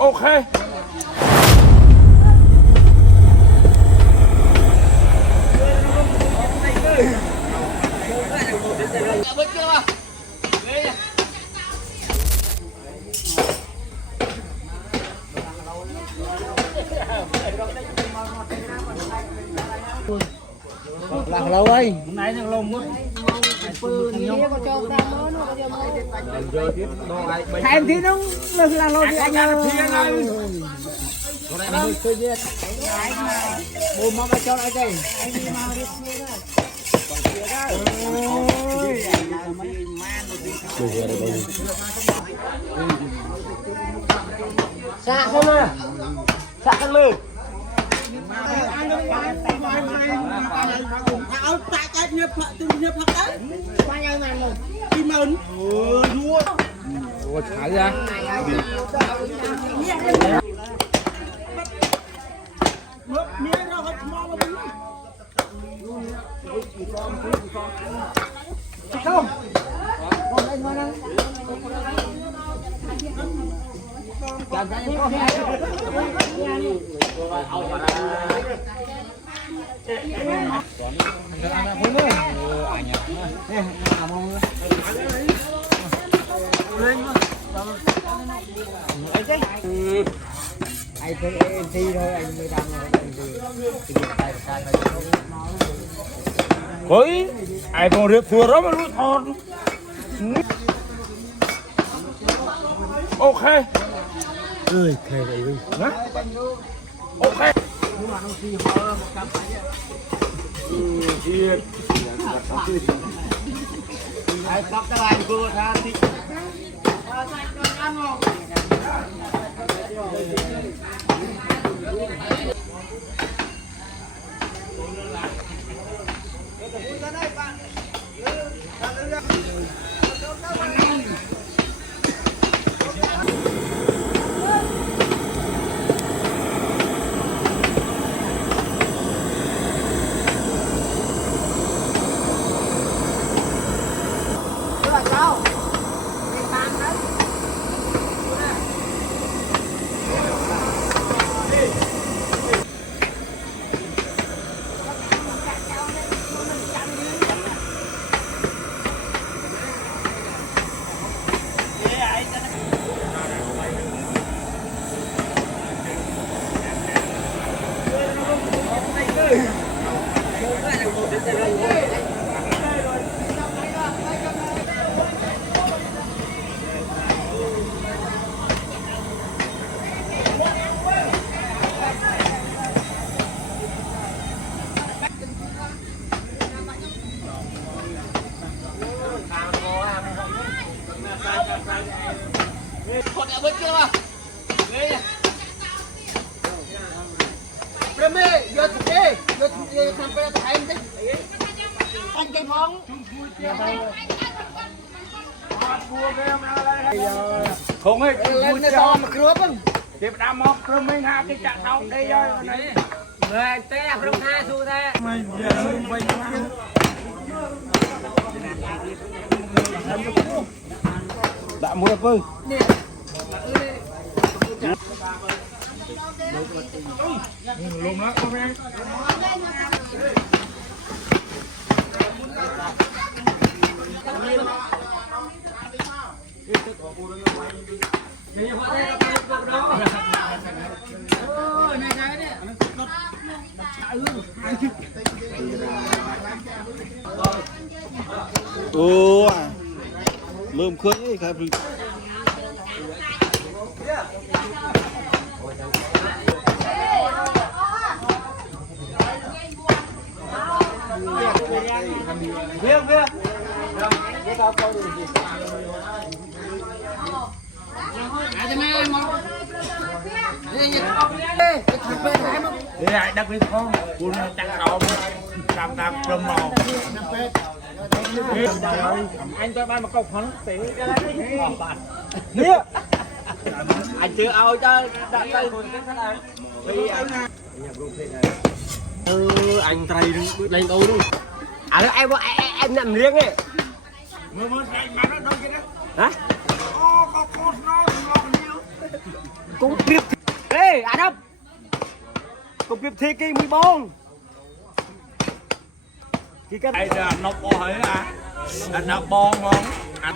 Ok. Lạc lâu ơi. Hôm nay thằng lông quá. Em thì nó là lâu thì anh ơi. Bố mong cho lại đây. Sạ không à? Sạ con lư. Áo tại cái nhập đấy. Quay ai này rồi. Kim ơn. Vua. Ủa thải ra. Miếng nó hết mò mà đúng. Không. Còn đây mà đang. Chào các em con. Anh thấy em thi thôi anh mới đang Với ai còn rượt thua đó mà lui thon. Ok. ơi thề vậy đi. Hả? Ok. Ai cắp cái này cô ra thì Anh cây phong. Không ấy. Lên nó to mà cướp không? Tiếp đã mọc rồi mình hạ cái chặt sau đây rồi. người té không tha su thế. Đã mua được không? Lùm lắm con em. Lơm khơi ấyครับ Viết viết. Để lại đặc biệt không? Cuốn chặt đầu làm rơm màu. Anh cho ban một cục hả? Tỷ cái đấy. Nghĩa. Anh chưa ao cho đặt tay. Anh tay lên tôi luôn. À đó em nằm riêng ấy. Mưa anh bán nó đâu kia đó. Hả? Có nó nhiều. cũng biết ê à đâu cũng biết thế cái mùi bông cái ai là nọc bò hỏi à anh nọc bò không anh